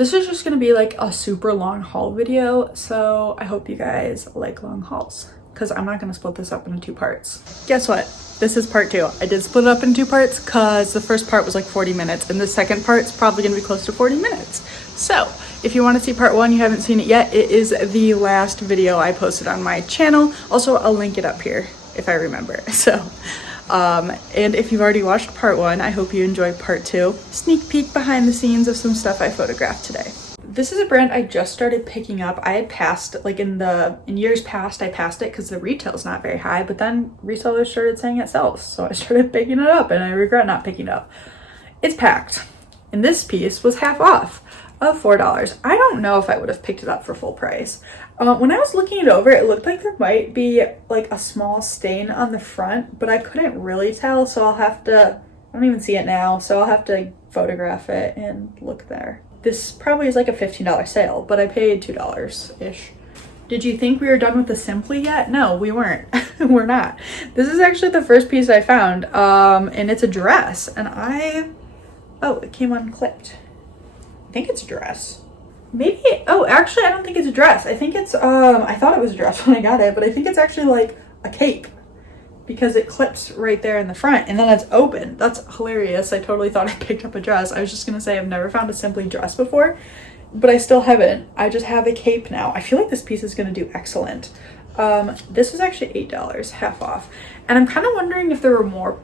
This is just gonna be like a super long haul video, so I hope you guys like long hauls, because I'm not gonna split this up into 2 parts. Guess what? This is part 2. I did split it up in 2 parts because the first part was like 40 minutes and the second part's probably gonna be close to 40 minutes. So if you want to see part 1, you haven't seen it yet, it is the last video I posted on my channel. Also, I'll link it up here if I remember. So and if you've already watched part 1, I hope you enjoy part 2. Sneak peek behind the scenes of some stuff I photographed today. This is a brand I just started picking up. I had passed, like in years past, I passed it because the retail's not very high, but then resellers started saying it sells. So I started picking it up and I regret not picking it up. It's packed. And this piece was half off of $4. I don't know if I would have picked it up for full price. When I was looking it over, it looked like there might be like a small stain on the front, but I couldn't really tell, so I'll have to, I don't even see it now, so I'll have to photograph it and look there. This probably is like a $15 sale, but I paid $2-ish. Did you think we were done with the Simply yet? No, we weren't. We're not. This is actually the first piece I found, and it's a dress, and oh, it came unclipped. I think it's a dress. Maybe, oh, actually, I don't think it's a dress. I think it's, I thought it was a dress when I got it, but I think it's actually like a cape because it clips right there in the front and then it's open. That's hilarious. I totally thought I picked up a dress. I was just gonna say I've never found a Simply dress before, but I still haven't. I just have a cape now. I feel like this piece is gonna do excellent. This was actually $8, half off. And I'm kind of wondering if there were more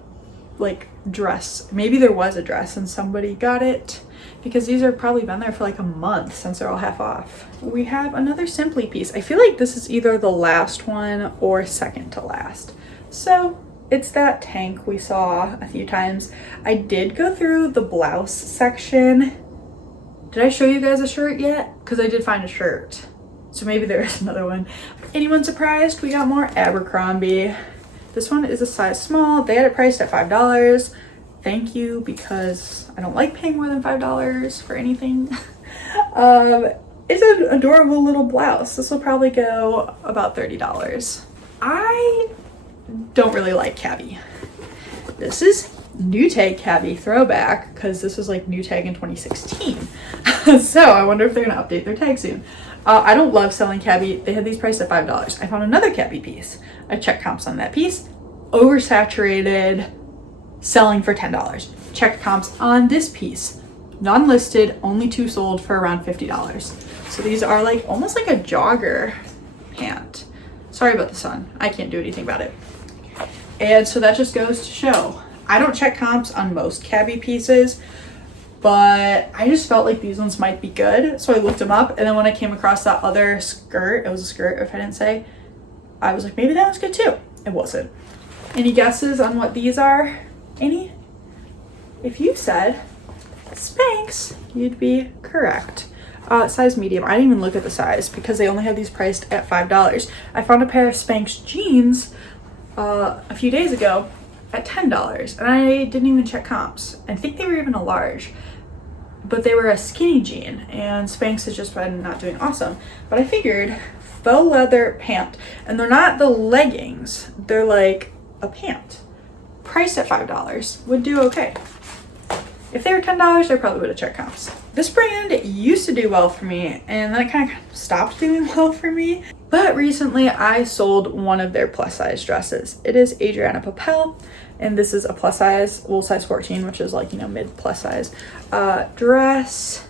like dress. Maybe there was a dress and somebody got it, because these are probably been there for like a month since they're all half off. We have another Simply piece. I feel like this is either the last one or second to last. So it's that tank we saw a few times. I did go through the blouse section. Did I show you guys a shirt yet? Because I did find a shirt. So maybe there is another one. Anyone surprised? We got more Abercrombie. This one is a size small. They had it priced at $5. Thank you, because I don't like paying more than $5 for anything. It's an adorable little blouse. This will probably go about $30. I don't really like Cabi. This is new tag Cabi throwback, because this was like new tag in 2016. So I wonder if they're gonna update their tag soon. I don't love selling Cabi. They had these priced at $5. I found another Cabi piece. I checked comps on that piece. Oversaturated, selling for $10. Checked comps on this piece. Non-listed, only 2 sold for around $50. So these are like almost like a jogger pant. Sorry about the sun. I can't do anything about it. And so that just goes to show, I don't check comps on most Cabi pieces, but I just felt like these ones might be good. So I looked them up, and then when I came across that other skirt, it was a skirt if I didn't say, I was like, maybe that one's good too. It wasn't. Any guesses on what these are? Any? If you said Spanx, you'd be correct. Size medium. I didn't even look at the size because they only have these priced at $5. I found a pair of Spanx jeans a few days ago at $10, and I didn't even check comps. I think they were even a large, but they were a skinny jean, and Spanx has just been not doing awesome. But I figured faux leather pant, and they're not the leggings, they're like a pant. Priced at $5 would do okay. If they were $10, I probably would have checked comps. This brand used to do well for me, and then it kind of stopped doing well for me. But recently I sold one of their plus size dresses. It is Adrianna Papell, and this is a plus size, well, size 14, which is like, you know, mid plus size dress.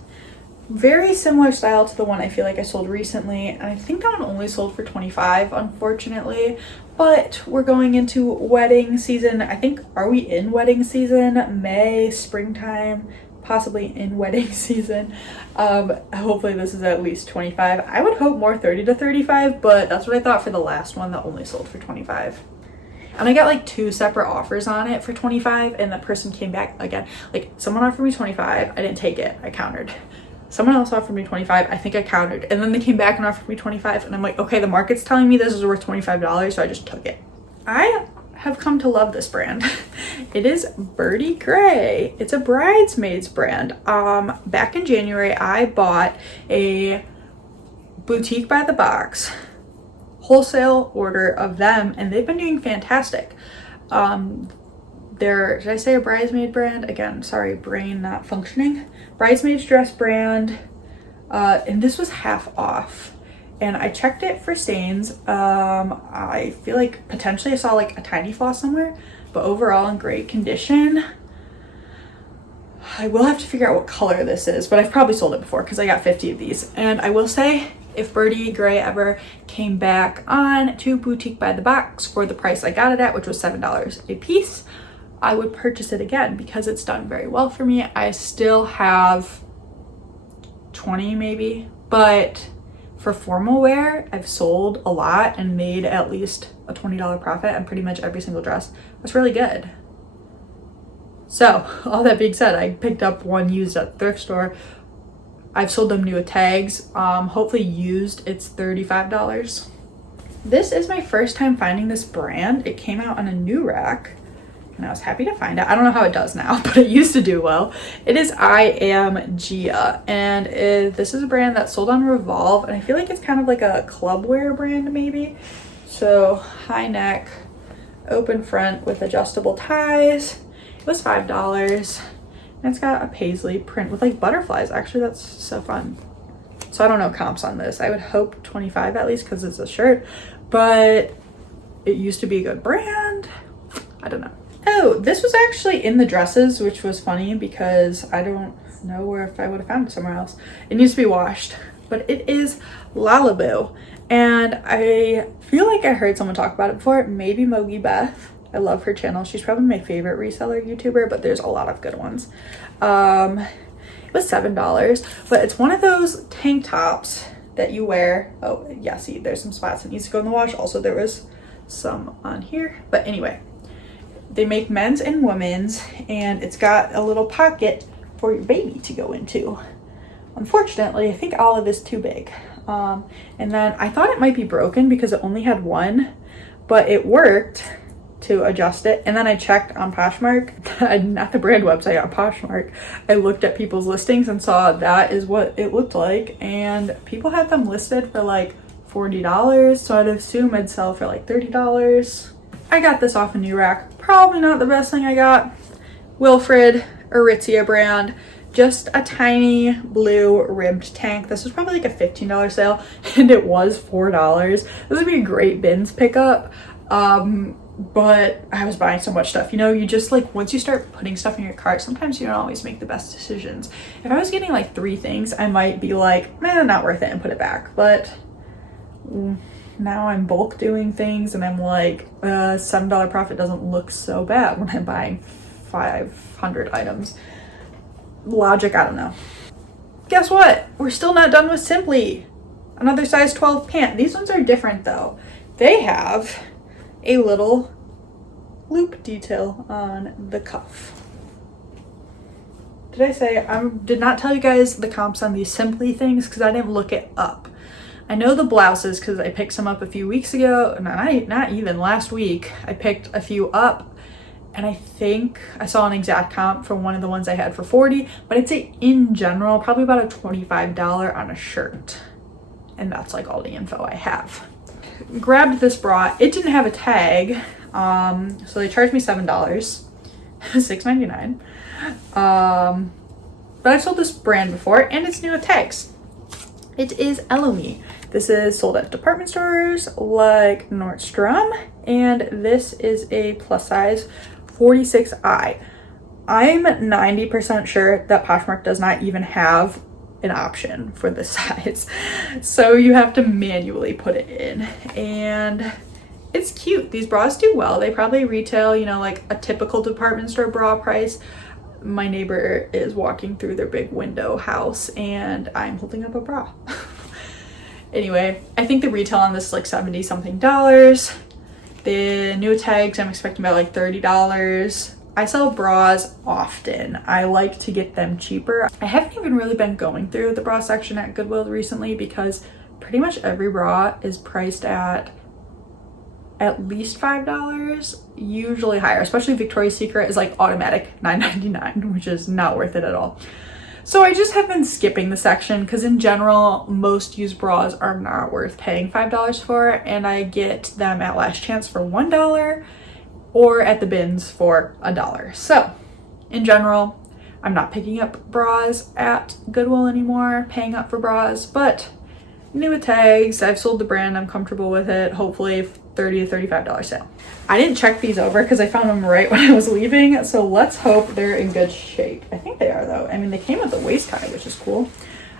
Very similar style to the one I feel like I sold recently, and I think that one only sold for $25, unfortunately. But we're going into wedding season. I think, are we in wedding season? May, springtime, possibly in wedding season. Hopefully this is at least $25. I would hope more 30 to 35, but that's what I thought for the last one that only sold for $25. And I got like 2 separate offers on it for $25, and that person came back again. Like, someone offered me $25, I didn't take it, I countered. Someone else offered me $25, I think I countered, and then they came back and offered me $25, and I'm like, okay, the market's telling me this is worth $25, so I just took it. I have come to love this brand. It is Birdy Grey. It's a bridesmaids brand. Back in January, I bought a boutique by the box wholesale order of them, and they've been doing fantastic. They're, did I say a bridesmaid brand? Again, sorry, brain not functioning. Bridesmaids dress brand. and this was half off. And I checked it for stains. I feel like potentially I saw like a tiny flaw somewhere, but overall in great condition. I will have to figure out what color this is, but I've probably sold it before because I got 50 of these. And I will say, if Birdy Grey ever came back on to Boutique by the Box for the price I got it at, which was $7 a piece, I would purchase it again because it's done very well for me. I still have 20 maybe, but for formal wear, I've sold a lot and made at least a $20 profit on pretty much every single dress. That's really good. So, all that being said, I picked up one used at the thrift store. I've sold them new with tags. Hopefully used, it's $35. This is my first time finding this brand. It came out on a new rack, and I was happy to find it. I don't know how it does now, but it used to do well. It is I Am Gia, and this is a brand that's sold on Revolve, and I feel like it's kind of like a club wear brand maybe. So, high neck, open front with adjustable ties. It was $5, and it's got a paisley print with like butterflies. Actually, that's so fun. So I don't know comps on this. I would hope 25 at least because it's a shirt, but it used to be a good brand. I don't know. Oh, this was actually in the dresses, which was funny because I don't know where if I would have found it somewhere else. It needs to be washed, but it is Lalaboo, and I feel like I heard someone talk about it before. Maybe Mogi Beth. I love her channel. She's probably my favorite reseller YouTuber, but there's a lot of good ones. It was $7, but it's one of those tank tops that you wear. Oh yeah, see, there's some spots that needs to go in the wash. Also, there was some on here, but anyway, they make men's and women's, and it's got a little pocket for your baby to go into. Unfortunately, I think Olive is too big. And then I thought it might be broken because it only had one, but it worked to adjust it. And then I checked on Poshmark, not the brand website, on Poshmark. I looked at people's listings and saw that is what it looked like, and people had them listed for like $40, so I'd assume I'd sell for like $30. I got this off a new rack. Probably not the best thing I got. Wilfred, Aritzia brand, just a tiny blue ribbed tank. This was probably like a $15 sale, and it was $4. This would be a great bins pickup. But I was buying so much stuff, you know, you just like, once you start putting stuff in your cart, sometimes you don't always make the best decisions. If I was getting like 3 things, I might be like, not worth it, and put it back. But now I'm bulk doing things, and I'm like, $7 profit doesn't look so bad when I'm buying 500 items. Logic, I don't know. Guess what? We're still not done with Simply. Another size 12 pant. These ones are different though. They have a little loop detail on the cuff. Did I say I did not tell you guys the comps on these Simply things because I didn't look it up. I know the blouses because I picked some up a few weeks ago, not even last week. I picked a few up, and I think I saw an exact comp for one of the ones I had for $40, but I'd say in general probably about a $25 on a shirt, and that's like all the info I have. Grabbed this bra. It didn't have a tag, so they charged me $7, $6.99. But I've sold this brand before, and it's new with tags. It is Elomi. This is sold at department stores like Nordstrom, and this is a plus size 46I. I'm 90% sure that Poshmark does not even have an option for this size, so you have to manually put it in, and it's cute. These bras do well. They probably retail, you know, like a typical department store bra price. My neighbor is walking through their big window house, and I'm holding up a bra. Anyway, I think the retail on this is like 70 something dollars. The new tags I'm expecting about like $30. I sell bras often. I like to get them cheaper. I haven't even really been going through the bra section at Goodwill recently because pretty much every bra is priced at least $5, usually higher, especially Victoria's Secret is like automatic $9.99, which is not worth it at all. So I just have been skipping the section because in general, most used bras are not worth paying $5 for, and I get them at Last Chance for $1 or at the bins for $1. So in general, I'm not picking up bras at Goodwill anymore, paying up for bras, but new with tags. I've sold the brand, I'm comfortable with it. Hopefully $30 to $35 sale. I didn't check these over because I found them right when I was leaving, so let's hope they're in good shape. I think they are though. I mean, they came with the waist tie, which is cool.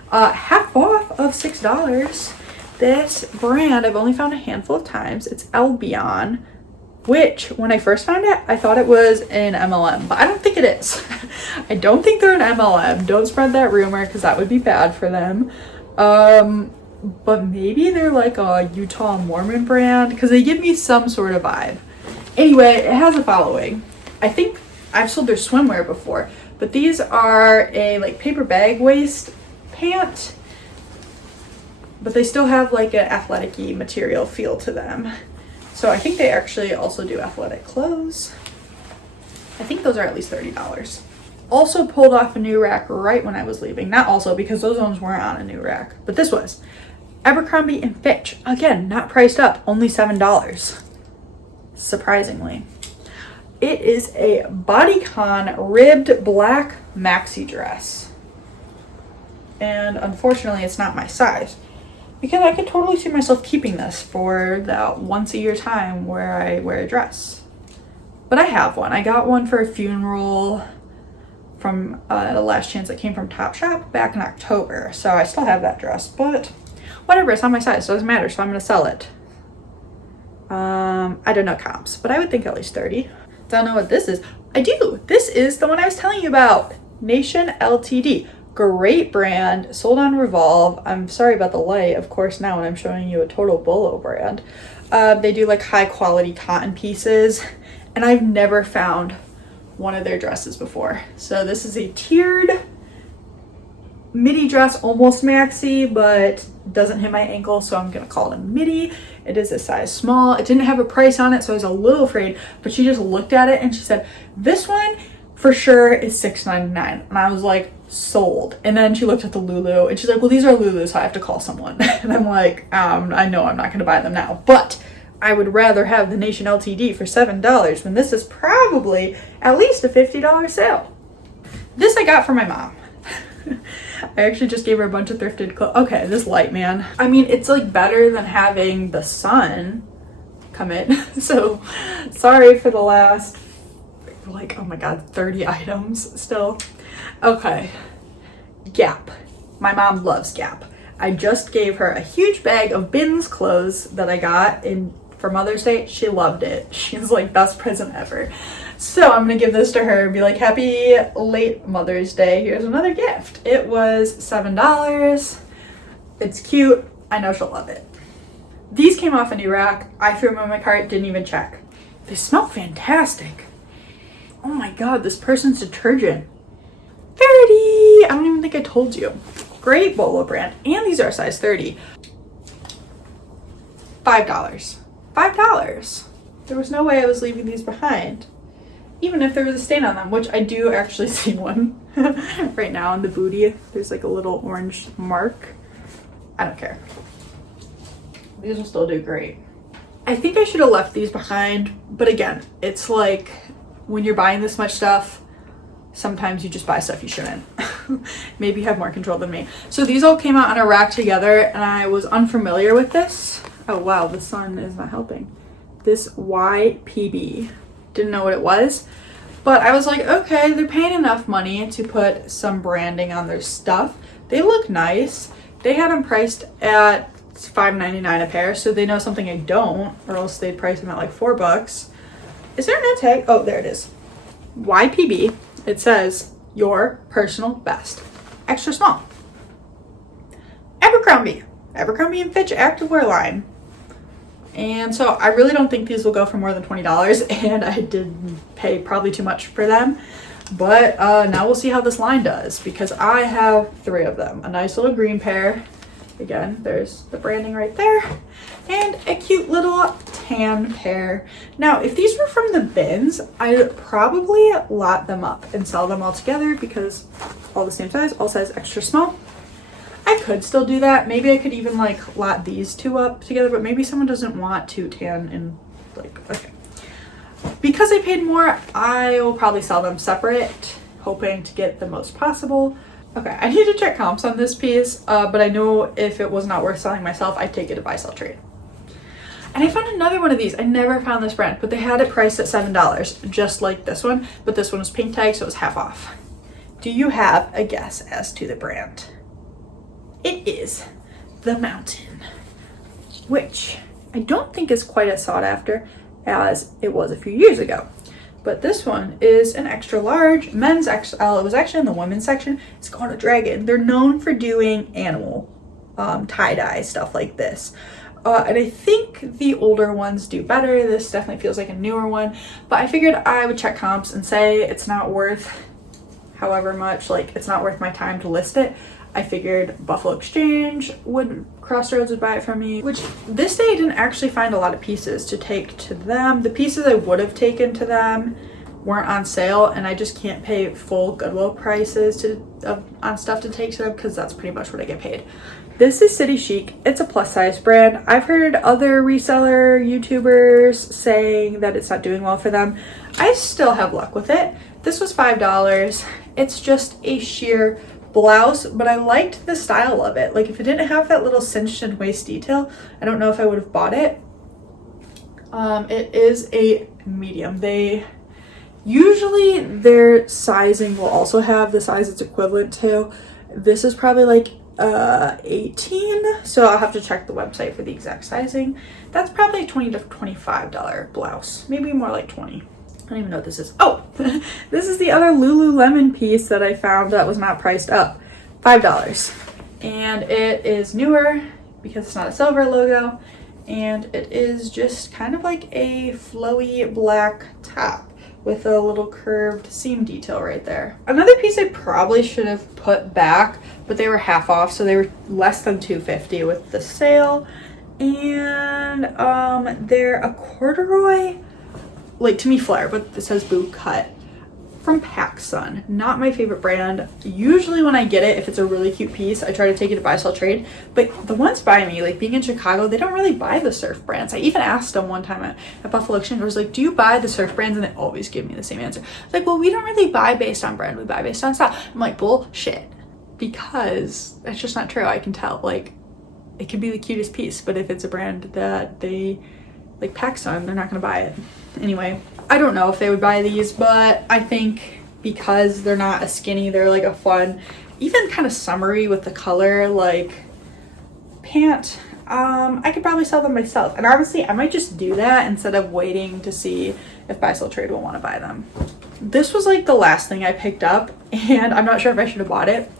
Half off of $6. This brand I've only found a handful of times. It's Albion, which when I first found it, I thought it was an MLM, but I don't think it is. I don't think they're an MLM. Don't spread that rumor because that would be bad for them. But maybe they're like a Utah Mormon brand because they give me some sort of vibe. Anyway, it has a following. I think I've sold their swimwear before, but these are a like paper bag waist pant, but they still have like an athletic-y material feel to them. So I think they actually also do athletic clothes. I think those are at least $30. Also pulled off a new rack right when I was leaving. Not also, because those ones weren't on a new rack, but this was Abercrombie and Fitch. Again, not priced up, only $7. Surprisingly. It is a bodycon ribbed black maxi dress. And unfortunately, it's not my size. Because I could totally see myself keeping this for that once a year time where I wear a dress. But I have one. I got one for a funeral from the last chance that came from Topshop back in October. So I still have that dress, but whatever, it's not my size, so it doesn't matter, so I'm gonna sell it. I don't know comps, but I would think at least 30. Don't know what this is. I do. This is the one I was telling you about. Nation Ltd. Great brand, sold on Revolve. I'm sorry about the light, of course, now when I'm showing you a total Bolo brand. They do like high quality cotton pieces, and I've never found one of their dresses before. So this is a tiered midi dress, almost maxi, but doesn't hit my ankle, so I'm gonna call it a midi. It is a size small. It didn't have a price on it, so I was a little afraid, but she just looked at it and she said, this one for sure is $6.99. And I was like, sold. And then she looked at the Lulu and she's like, well, these are Lulu, so I have to call someone. And I'm like, I know I'm not gonna buy them now, but I would rather have the Nation Ltd for $7 when this is probably at least a $50 sale. This I got for my mom. I actually just gave her a bunch of thrifted clothes. Okay, this light, man. I mean, it's like better than having the sun come in. So sorry for the last, like, oh my God, 30 items still. Okay, Gap. My mom loves Gap. I just gave her a huge bag of bins clothes that I got for Mother's Day. She loved it. She's like, best present ever. So I'm gonna give this to her and be like, happy late Mother's Day. Here's another gift. It was $7. It's cute. I know she'll love it. These came off a new rack. I threw them in my cart, didn't even check. They smell fantastic. Oh my God, this person's detergent. Birdy! I don't even think I told you. Great Bolo brand. And these are a size 30. $5. $5. There was no way I was leaving these behind. Even if there was a stain on them, which I do actually see one right now on the booty. There's like a little orange mark. I don't care. These will still do great. I think I should have left these behind, but again, it's like when you're buying this much stuff, sometimes you just buy stuff you shouldn't. Maybe you have more control than me. So these all came out on a rack together and I was unfamiliar with this. Oh wow, the sun is not helping. This YPB. Didn't know what it was, but I was like, okay, they're paying enough money to put some branding on their stuff. They look nice. They had them priced at $5.99 a pair, so they know something I don't, or else they'd price them at like $4. Is there no tag? Oh, there it is. YPB. It says your personal best. Extra small. Abercrombie and Fitch activewear line. And so I really don't think these will go for more than $20, and I did pay probably too much for them. But now we'll see how this line does, because I have 3 of them. A nice little green pair. Again, there's the branding right there. And a cute little tan pair. Now, if these were from the bins, I'd probably lot them up and sell them all together because all the same size, all size extra small. I could still do that. Maybe I could even like lot these 2 up together, but maybe someone doesn't want to tan and like, okay. Because I paid more, I will probably sell them separate. hoping to get the most possible. Okay, I need to check comps on this piece, but I know if it was not worth selling myself, I'd take it a buy sell trade. And I found another one of these. I never found this brand, but they had it priced at $7, just like this one, but this one was pink tag, so it was half off. Do you have a guess as to the brand? It is the Mountain, which I don't think is quite as sought after as it was a few years ago. But this one is an extra large, men's XL. It was actually in the women's section. It's called a Dragon. They're known for doing animal tie-dye stuff like this. And I think the older ones do better. This definitely feels like a newer one. But I figured I would check comps and say it's not worth however much, like it's not worth my time to list it. I figured Buffalo Exchange Crossroads would buy it from me, which this day I didn't actually find a lot of pieces to take to them. The pieces I would have taken to them weren't on sale, and I just can't pay full Goodwill prices on stuff to take to them because that's pretty much what I get paid. This is City Chic. It's a plus size brand. I've heard other reseller YouTubers saying that it's not doing well for them. I still have luck with it. This was $5. It's just a sheer blouse, but I liked the style of it. Like if it didn't have that little cinched in waist detail, I don't know if I would have bought it. It is a medium. Usually their sizing will also have the size it's equivalent to. This is probably like 18, so I'll have to check the website for the exact sizing. That's probably a $20 to $25 blouse, maybe more like 20. I don't even know what this is. Oh, this is the other Lululemon piece that I found that was not priced up. $5. And it is newer because it's not a silver logo. And it is just kind of like a flowy black top with a little curved seam detail right there. Another piece I probably should have put back, but they were half off, so they were less than $2.50 with the sale. And they're a corduroy, like to me flare, but it says boot cut, from Paxton. Not my favorite brand. Usually when I get it, if it's a really cute piece, I try to take it to buy sell trade, but the ones by me, like being in Chicago, they don't really buy the surf brands. I even asked them one time at Buffalo Exchange, I was like, do you buy the surf brands? And they always give me the same answer. It's like, well, we don't really buy based on brand, we buy based on style. I'm like, bullshit, because that's just not true. I can tell, like, it could be the cutest piece, but if it's a brand that they like Paxton, they're not gonna buy it. Anyway, I don't know if they would buy these, but I think because they're not a skinny, they're like a fun, even kind of summery with the color, like pant, I could probably sell them myself. And honestly, I might just do that instead of waiting to see if buy sell trade will want to buy them. This was like the last thing I picked up, and I'm not sure if I should have bought it.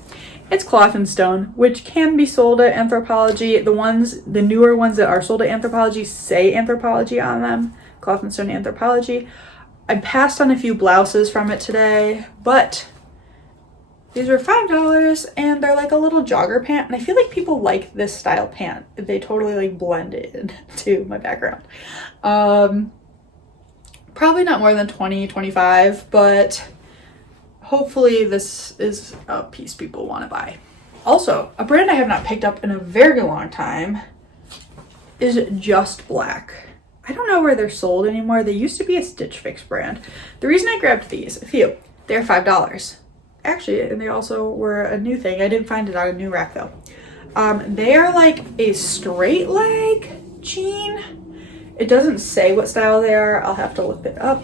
It's Cloth and Stone, which can be sold at Anthropologie. The newer ones that are sold at Anthropologie say Anthropologie on them. Cloth and Stone Anthropologie. I passed on a few blouses from it today, but these were $5 and they're like a little jogger pant, and I feel like people like this style pant. They totally like blend in to my background. Probably not more than 20, 25, but hopefully this is a piece people want to buy. Also, a brand I have not picked up in a very long time is Just Black. I don't know where they're sold anymore. They used to be a Stitch Fix brand. The reason I grabbed these, they're $5. Actually, and they also were a new thing. I didn't find it on a new rack though. They are like a straight leg jean. It doesn't say what style they are. I'll have to look it up.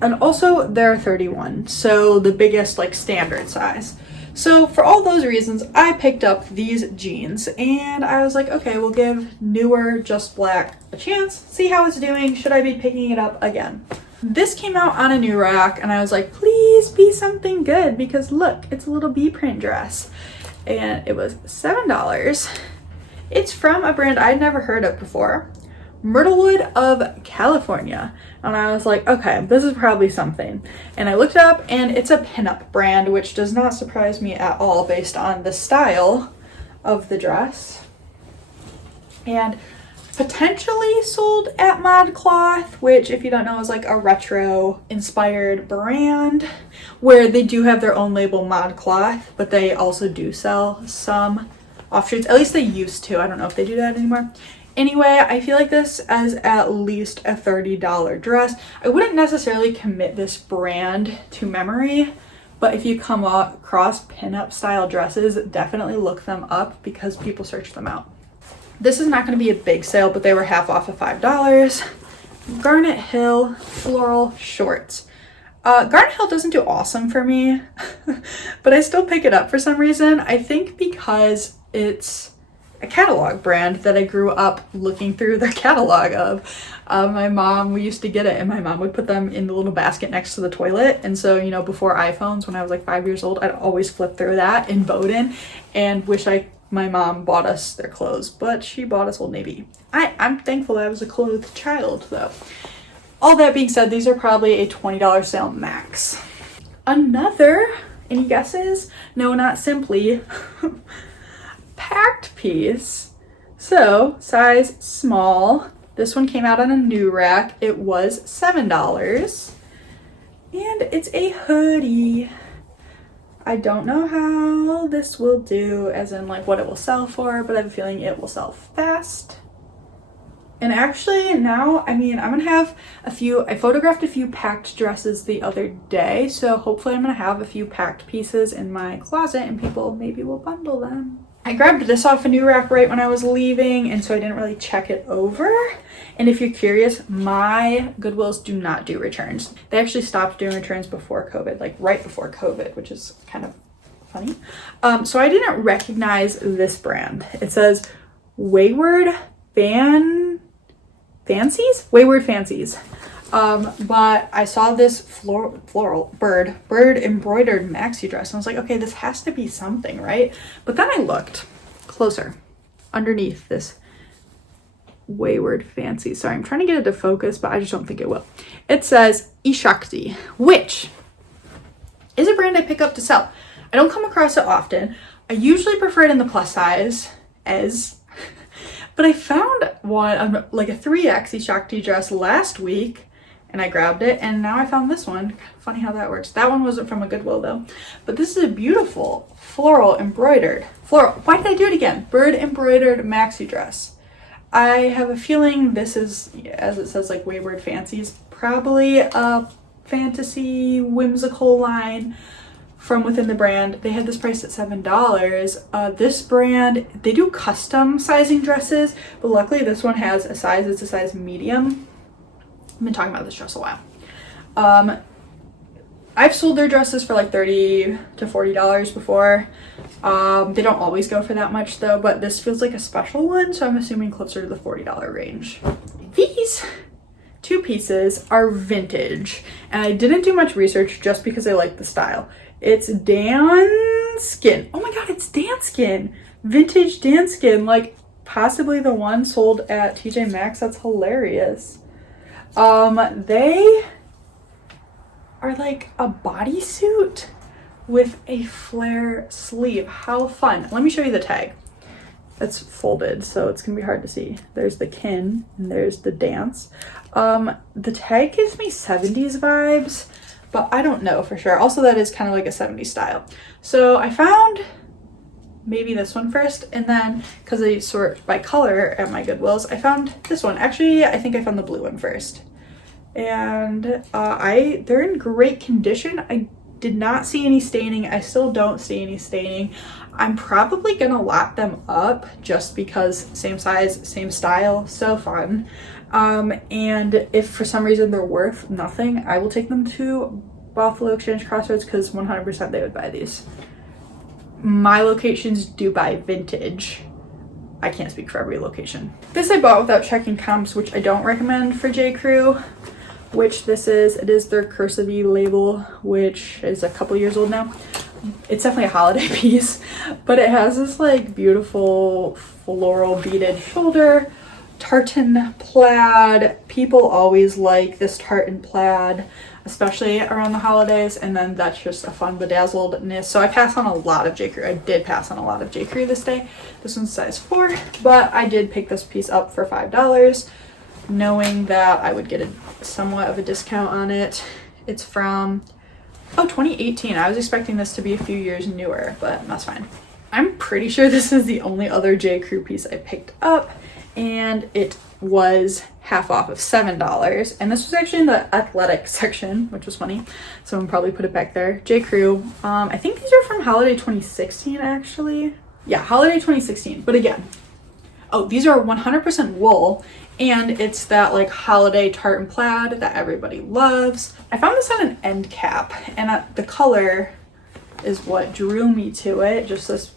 And also they're 31, so the biggest like standard size. So for all those reasons, I picked up these jeans and I was like, okay, we'll give newer Just Black a chance, see how it's doing. Should I be picking it up again? This came out on a new rack and I was like, please be something good, because look, it's a little bee print dress. And it was $7. It's from a brand I'd never heard of before, Myrtlewood of California. And I was like, okay, this is probably something. And I looked it up and it's a pinup brand, which does not surprise me at all based on the style of the dress. And potentially sold at ModCloth, which if you don't know is like a retro inspired brand where they do have their own label ModCloth, but they also do sell some offshoots. At least they used to. I don't know if they do that anymore. Anyway, I feel like this is at least a $30 dress. I wouldn't necessarily commit this brand to memory, But if you come across pinup style dresses, definitely look them up because people search them out. This is not going to be a big sale, but they were half off of $5. Garnet Hill floral shorts. Garnet Hill doesn't do awesome for me, but I still pick it up for some reason. I think because it's a catalog brand that I grew up looking through their catalog of. My mom, we used to get it, and my mom would put them in the little basket next to the toilet. And so, you know, before iPhones, when I was like 5 years old, I'd always flip through that in Bowdoin and wish my mom bought us their clothes, but she bought us Old Navy. I'm thankful I was a clothed child, though. All that being said, these are probably a $20 sale max. Any guesses? No, not Simply. Packed piece. So, size small. This one came out on a new rack. It was $7. And it's a hoodie. I don't know how this will do, as in like what it will sell for, but I have a feeling it will sell fast. And actually now, I mean, I'm gonna have I photographed a few packed dresses the other day, so hopefully I'm gonna have a few packed pieces in my closet and people maybe will bundle them. I grabbed this off a new rack right when I was leaving, and so I didn't really check it over. And if you're curious, my Goodwills do not do returns. They actually stopped doing returns before COVID, like right before COVID, which is kind of funny. So I didn't recognize this brand. It says Wayward Fancies? Wayward Fancies. But I saw this floral bird embroidered maxi dress, and I was like, okay, this has to be something, right? But then I looked closer underneath this Wayward Fancy. Sorry, I'm trying to get it to focus, but I just don't think it will. It says Ishakti, which is a brand I pick up to sell. I don't come across it often. I usually prefer it in the plus size but I found one, like a 3X Ishakti dress last week, and I grabbed it, and now I found this one. Funny how that works. That one wasn't from a Goodwill though, but this is a beautiful floral. Why did I do it again? Bird embroidered maxi dress. I have a feeling this is, as it says, like Wayward Fancies, probably a fantasy whimsical line from within the brand. They had this priced at $7. This brand, they do custom sizing dresses, but luckily this one has a size, it's a size medium. I've been talking about this dress a while. I've sold their dresses for like $30 to $40 before. They don't always go for that much though, but this feels like a special one, so I'm assuming closer to the $40 range. These two pieces are vintage, and I didn't do much research just because I like the style. It's Danskin. Oh my god, it's Danskin. Vintage Danskin, like possibly the one sold at TJ Maxx. That's hilarious. They are like a bodysuit with a flare sleeve. How fun. Let me show you the tag. It's folded, so it's gonna be hard to see. There's the kin and there's the dance. The tag gives me 70s vibes, but I don't know for sure. Also, that is kind of like a 70s style. So I found maybe this one first, and then because I sort by color at my Goodwills, I found this one. Actually, I think I found the blue one first. And they're in great condition. I did not see any staining. I still don't see any staining. I'm probably gonna lap them up just because same size, same style, so fun. And if for some reason they're worth nothing, I will take them to Buffalo Exchange Crossroads because 100% they would buy these. My locations do buy vintage. I can't speak for every location. This I bought without checking comps, which I don't recommend for J.Crew, which this is. It is their cursive label, which is a couple years old now. It's definitely a holiday piece, but it has this like beautiful floral beaded shoulder, tartan plaid. People always like this tartan plaid, especially around the holidays, and then that's just a fun bedazzledness. So I pass on a lot of J.Crew. I did pass on a lot of J.Crew this day. This one's size 4, but I did pick this piece up for $5, knowing that I would get somewhat of a discount on it. It's from 2018. I was expecting this to be a few years newer, but that's fine. I'm pretty sure this is the only other J.Crew piece I picked up, and it was half off of $7, and this was actually in the athletic section, which was funny. Someone probably put it back there. J.Crew. I think these are from holiday 2016 actually. Yeah, holiday 2016. But again, oh, these are 100% wool, and it's that like holiday tartan plaid that everybody loves. I found this on an end cap, and the color is what drew me to it, just this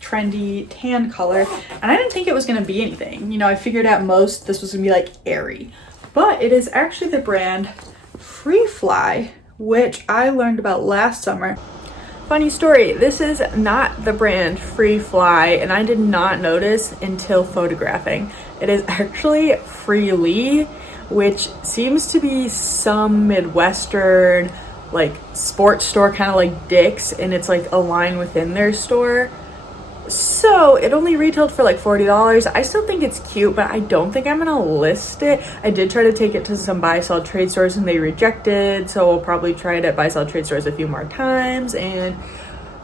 trendy tan color, and I didn't think it was going to be anything. You know, I figured at most this was going to be like airy, but it is actually the brand Freefly, which I learned about last summer. Funny story, this is not the brand Freefly, and I did not notice until photographing. It is actually Freely, which seems to be some Midwestern like sports store, kind of like Dick's, and it's like a line within their store. So it only retailed for like $40. I still think it's cute, but I don't think I'm gonna list it. I did try to take it to some buy sell trade stores and they rejected, so I'll probably try it at buy sell trade stores a few more times, and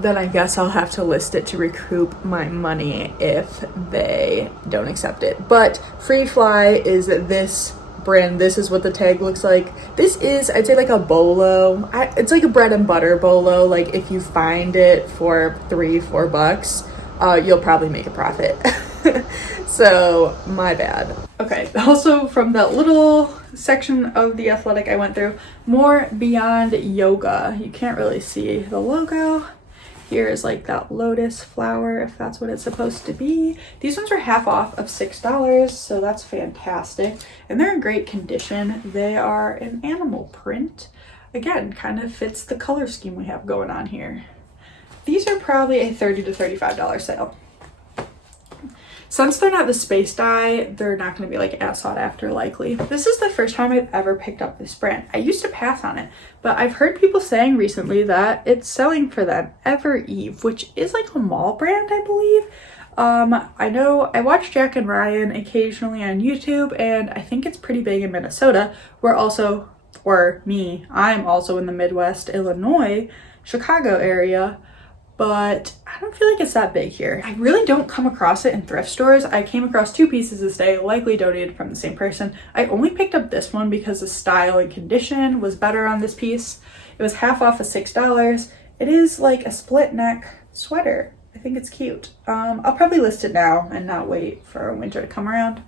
then I guess I'll have to list it to recoup my money if they don't accept it. But Freefly is this brand. This is what the tag looks like. This is, I'd say, like a bolo. It's like a bread and butter bolo. Like if you find it for $3-4, you'll probably make a profit. So my bad. Okay, also from that little section of the athletic I went through, more Beyond Yoga. You can't really see the logo. Here is like that lotus flower, if that's what it's supposed to be. These ones are half off of $6, so that's fantastic. And they're in great condition. They are an animal print. Again, kind of fits the color scheme we have going on here. These are probably a $30 to $35 sale. Since they're not the space dye, they're not going to be like as sought after likely. This is the first time I've ever picked up this brand. I used to pass on it, but I've heard people saying recently that it's selling for them. Evereve, which is like a mall brand, I believe. I know I watch Jack and Ryan occasionally on YouTube, and I think it's pretty big in Minnesota. I'm also in the Midwest, Illinois, Chicago area. But I don't feel like it's that big here. I really don't come across it in thrift stores. I came across 2 pieces this day, likely donated from the same person. I only picked up this one because the style and condition was better on this piece. It was half off of $6. It is like a split neck sweater. I think it's cute. I'll probably list it now and not wait for winter to come around.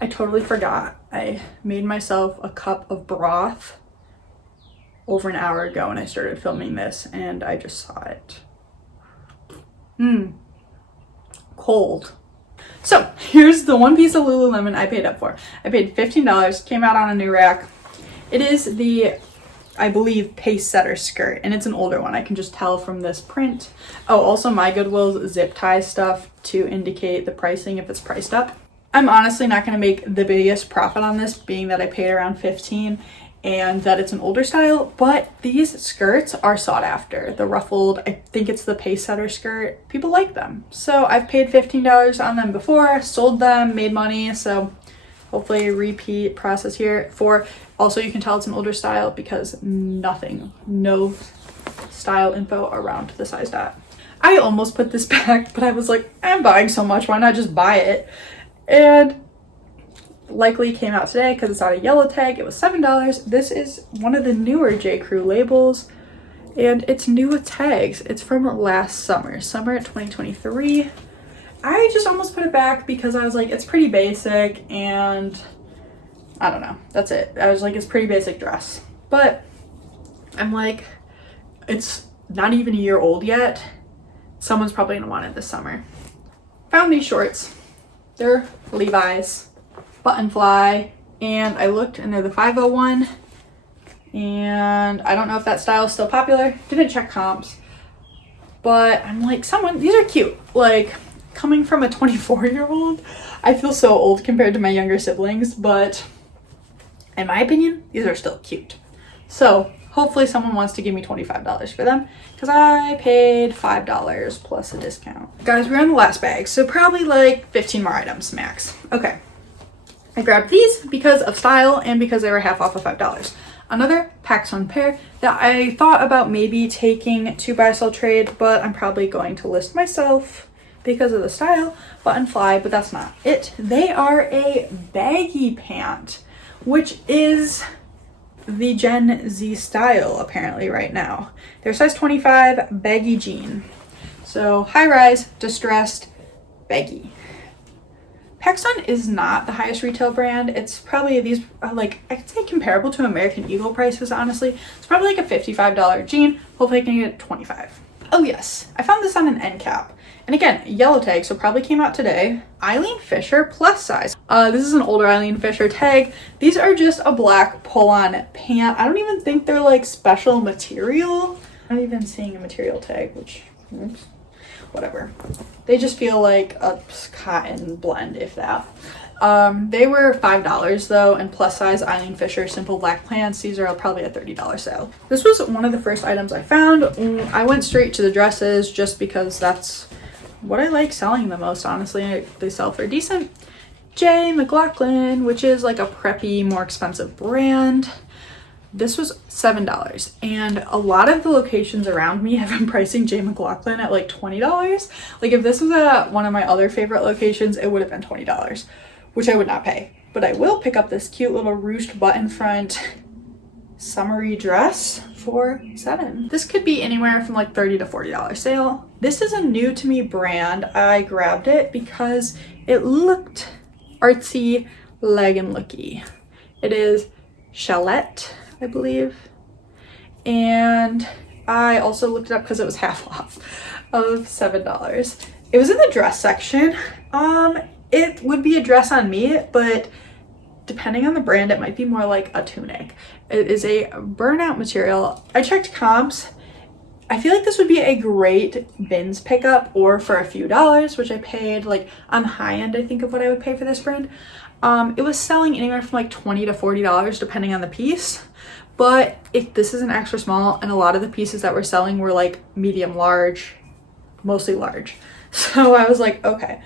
I totally forgot. I made myself a cup of broth over an hour ago when I started filming this, and I just saw it. Cold. So here's the one piece of Lululemon I paid up for. I paid $15, came out on a new rack. It is the, I believe, Pace Setter skirt, and it's an older one. I can just tell from this print. Oh, also my Goodwill's zip tie stuff to indicate the pricing if it's priced up. I'm honestly not going to make the biggest profit on this, being that I paid around $15 and that it's an older style, but these skirts are sought after. The ruffled, I think it's the Pace Setter skirt. People like them. So I've paid $15 on them before, sold them, made money, so hopefully a repeat process here. Also, you can tell it's an older style because no style info around the size dot. I almost put this back, but I was like, I'm buying so much, why not just buy it? And likely came out today because it's on a yellow tag. It was $7. This is one of the newer J.Crew labels, and it's new with tags. It's from last summer 2023. I just almost put it back because I was like, it's pretty basic, and I don't know, that's it. I was like, it's pretty basic dress, but I'm like, it's not even a year old yet. Someone's probably gonna want it this summer. Found these shorts. They're Levi's button fly, and I looked and they're the 501, and I don't know if that style is still popular. Didn't check comps, but I'm like, these are cute. Like, coming from a 24-year-old, I feel so old compared to my younger siblings, but in my opinion, these are still cute. So hopefully someone wants to give me $25 for them because I paid $5 plus a discount. Guys, we're on the last bag, so probably like 15 more items max. Okay. I grabbed these because of style and because they were half off of $5. Another Paxton pair that I thought about maybe taking to buy sell trade, but I'm probably going to list myself because of the style, button fly, but that's not it. They are a baggy pant, which is the Gen Z style apparently right now. They're size 25 baggy jean. So high rise, distressed, baggy. Paxton is not the highest retail brand. It's probably these like, I could say comparable to American Eagle prices, honestly. It's probably like a $55 jean. Hopefully I can get 25. Oh yes, I found this on an end cap. And again, yellow tag, so probably came out today. Eileen Fisher plus size. This is an older Eileen Fisher tag. These are just a black pull-on pant. I don't even think they're like special material. I'm not even seeing a material tag, which, oops, whatever. They just feel like a cotton blend, if that. They were $5 though, and plus size Eileen Fisher simple black pants. These are probably a $30 sale. This was one of the first items I found. I went straight to the dresses just because that's what I like selling the most, honestly. They sell for decent. J.McLaughlin, which is like a preppy, more expensive brand. This was $7, and a lot of the locations around me have been pricing J.McLaughlin at like $20. Like if this was at one of my other favorite locations, it would have been $20, which I would not pay. But I will pick up this cute little ruched button front summery dress for $7. This could be anywhere from like $30 to $40 sale. This is a new to me brand. I grabbed it because it looked artsy, legging looky. It is Chalette, I believe. And I also looked it up because it was half off of $7. It was in the dress section. It would be a dress on me, but depending on the brand, it might be more like a tunic. It is a burnout material. I checked comps. I feel like this would be a great bins pickup or for a few dollars, which I paid like on the high end, I think, of what I would pay for this brand. It was selling anywhere from like $20 to $40 depending on the piece. But if this is an extra small, and a lot of the pieces that were selling were like medium large, mostly large. So I was like, okay,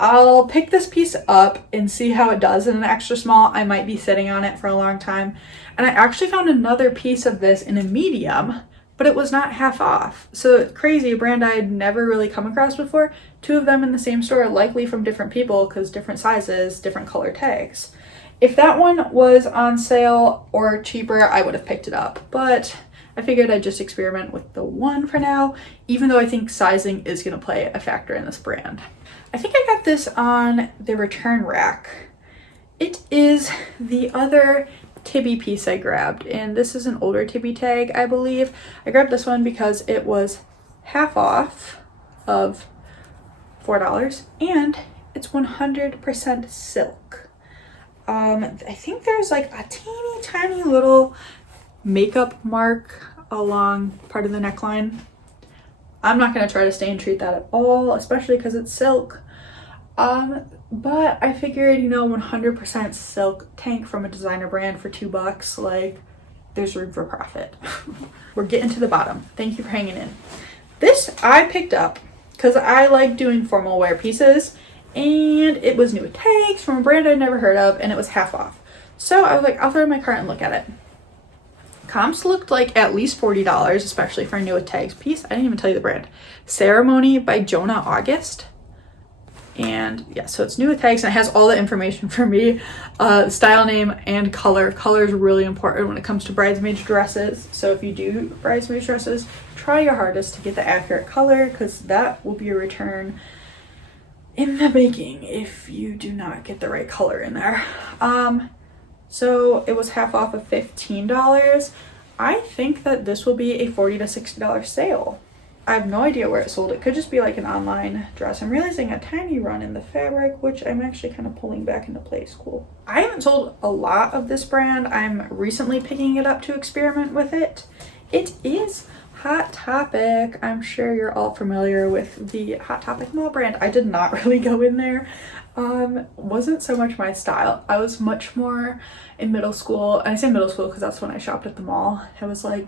I'll pick this piece up and see how it does in an extra small. I might be sitting on it for a long time. And I actually found another piece of this in a medium, but it was not half off. So crazy, a brand I had never really come across before. Two of them in the same store, likely from different people because different sizes, different color tags. If that one was on sale or cheaper, I would have picked it up. But I figured I'd just experiment with the one for now, even though I think sizing is going to play a factor in this brand. I think I got this on the return rack. It is the other Tibi piece I grabbed, and this is an older Tibi tag, I believe. I grabbed this one because it was half off of $4, and it's 100% silk. I think there's like a teeny tiny little makeup mark along part of the neckline. I'm not going to try to stay and treat that at all, especially because it's silk. But I figured, you know, 100% silk tank from a designer brand for $2, like, there's room for profit. We're getting to the bottom. Thank you for hanging in. This I picked up because I like doing formal wear pieces, and it was new tags from a brand I'd never heard of, and it was half off. So I was like, I'll throw it in my cart and look at it. Comps looked like at least $40, especially for a new tags piece. I didn't even tell you the brand. Ceremony by Jonah August. And yeah, so it's new with tags, and it has all the information for me, style name and color. Color is really important when it comes to bridesmaid dresses. So if you do bridesmaid dresses, try your hardest to get the accurate color, because that will be a return in the making if you do not get the right color in there. So it was half off of $15. I think that this will be a $40 to $60 sale. I have no idea where it sold. It could just be like an online dress. I'm realizing a tiny run in the fabric, which I'm actually kind of pulling back into place. Cool. I haven't sold a lot of this brand. I'm recently picking it up to experiment with it. It is Hot Topic. I'm sure you're all familiar with the Hot Topic mall brand. I did not really go in there. Wasn't so much my style. I was much more in middle school. And I say middle school because that's when I shopped at the mall. I was like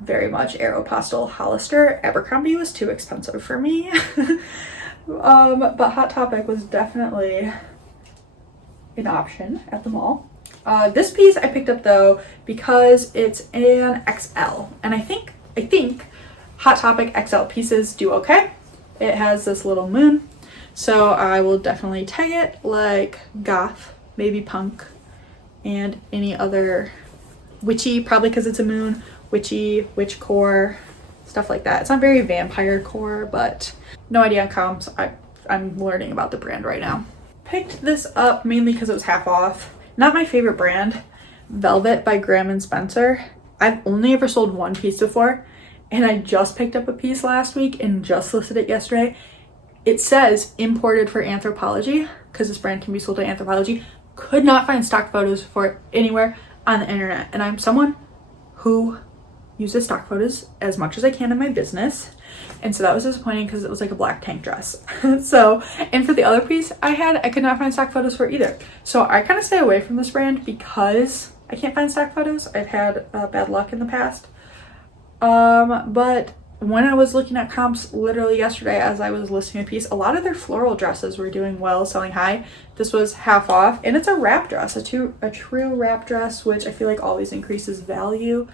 very much Aeropostale, Hollister. Abercrombie was too expensive for me. But Hot Topic was definitely an option at the mall. This piece I picked up though because it's an XL, and I think Hot Topic XL pieces do okay. It has this little moon, so I will definitely tag it like goth, maybe punk, and any other witchy, probably because it's a moon, witchy, witchcore, stuff like that. It's not very vampire core, but no idea on comps. I'm learning about the brand right now. Picked this up mainly because it was half off. Not my favorite brand, Velvet by Graham & Spencer. I've only ever sold one piece before, and I just picked up a piece last week and just listed it yesterday. It says imported for Anthropologie, because this brand can be sold at Anthropologie. Could not find stock photos for it anywhere on the internet, and I'm someone who uses stock photos as much as I can in my business, and so that was disappointing because it was like a black tank dress. So, and for the other piece I could not find stock photos for either, so I kind of stay away from this brand because I can't find stock photos. I've had bad luck in the past, but when I was looking at comps literally yesterday as I was listing a piece, a lot of their floral dresses were doing well, selling high. This was half off, and it's a wrap dress, a true wrap dress, which I feel like always increases value.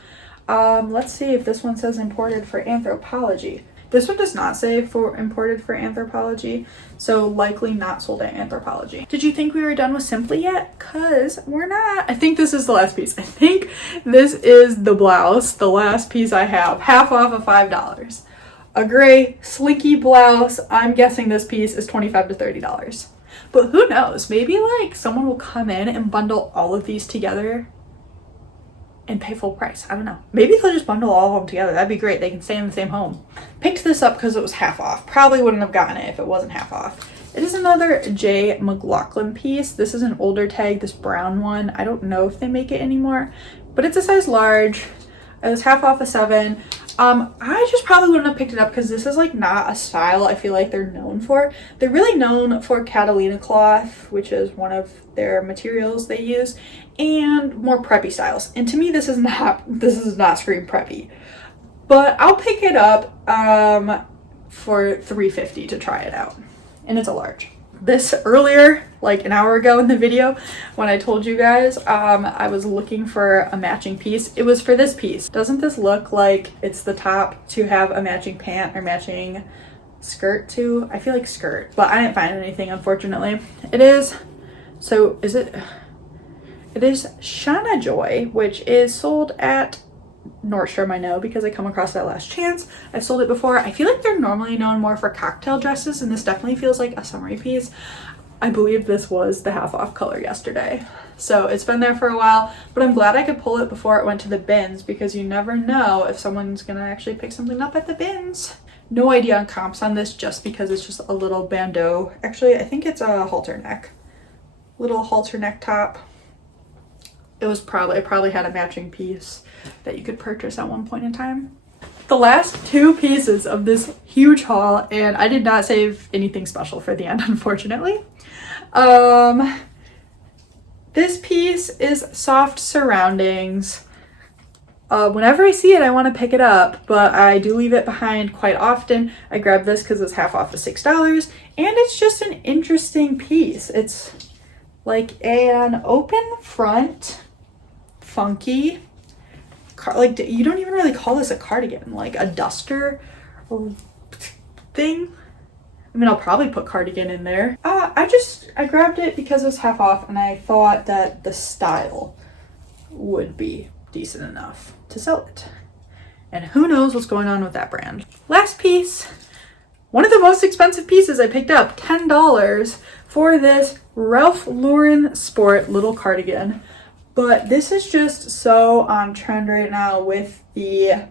Let's see if this one says imported for Anthropologie. This one does not say for imported for Anthropologie, so likely not sold at Anthropologie. Did you think we were done with Simply yet? Cause we're not. I think this is the last piece. I think this is the blouse, the last piece I have, half off of $5. A gray slinky blouse. I'm guessing this piece is $25 to $30. But who knows? Maybe like someone will come in and bundle all of these together and pay full price. I don't know. Maybe they'll just bundle all of them together. That'd be great. They can stay in the same home. Picked this up because it was half off. Probably wouldn't have gotten it if it wasn't half off. It is another J.McLaughlin piece. This is an older tag, this brown one. I don't know if they make it anymore, but it's a size large. It was half off of $7. I just probably wouldn't have picked it up because this is like not a style I feel like they're known for. They're really known for Catalina cloth, which is one of their materials they use, and more preppy styles. And to me, this is not scream preppy. But I'll pick it up for $3.50 to try it out. And it's a large. This earlier, like an hour ago in the video, when I told you guys I was looking for a matching piece, it was for this piece. Doesn't this look like it's the top to have a matching pant or matching skirt to? I feel like skirt, but I didn't find anything, unfortunately. It is Shana Joy, which is sold at Nordstrom, I know, because I come across that last chance. I've sold it before. I feel like they're normally known more for cocktail dresses, and this definitely feels like a summery piece. I believe this was the half off color yesterday, so it's been there for a while, but I'm glad I could pull it before it went to the bins, because you never know if someone's gonna actually pick something up at the bins. No idea on comps on this, just because it's just a little bandeau. Actually, I think it's a halter neck, little halter neck top. It probably had a matching piece that you could purchase at one point in time. The last two pieces of this huge haul, and I did not save anything special for the end, unfortunately. This piece is Soft Surroundings. Whenever I see it, I want to pick it up, but I do leave it behind quite often. I grabbed this because it's half off of $6, and it's just an interesting piece. It's like an open front, funky, like you don't even really call this a cardigan, like a duster thing. I mean, I'll probably put cardigan in there. I grabbed it because it was half off, and I thought that the style would be decent enough to sell it. And who knows what's going on with that brand. Last piece, one of the most expensive pieces I picked up, $10 for this Ralph Lauren Sport little cardigan. But this is just so on trend right now with the,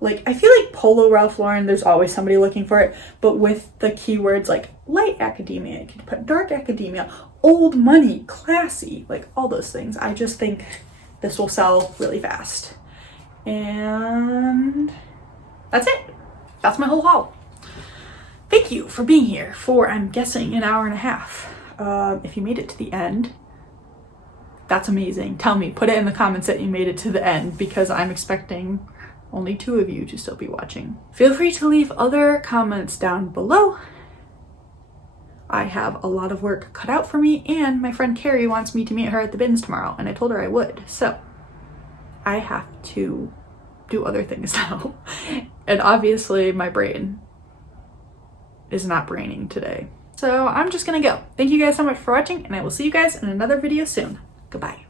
like, I feel like Polo Ralph Lauren, there's always somebody looking for it, but with the keywords like light academia, you can put dark academia, old money, classy, like all those things. I just think this will sell really fast. And that's it. That's my whole haul. Thank you for being here for, I'm guessing, an hour and a half. If you made it to the end, that's amazing. Tell me, put it in the comments that you made it to the end, because I'm expecting only 2 of you to still be watching. Feel free to leave other comments down below. I have a lot of work cut out for me, and my friend Carrie wants me to meet her at the bins tomorrow, and I told her I would. So I have to do other things now. And obviously my brain is not raining today. So I'm just gonna go. Thank you guys so much for watching, and I will see you guys in another video soon. Goodbye.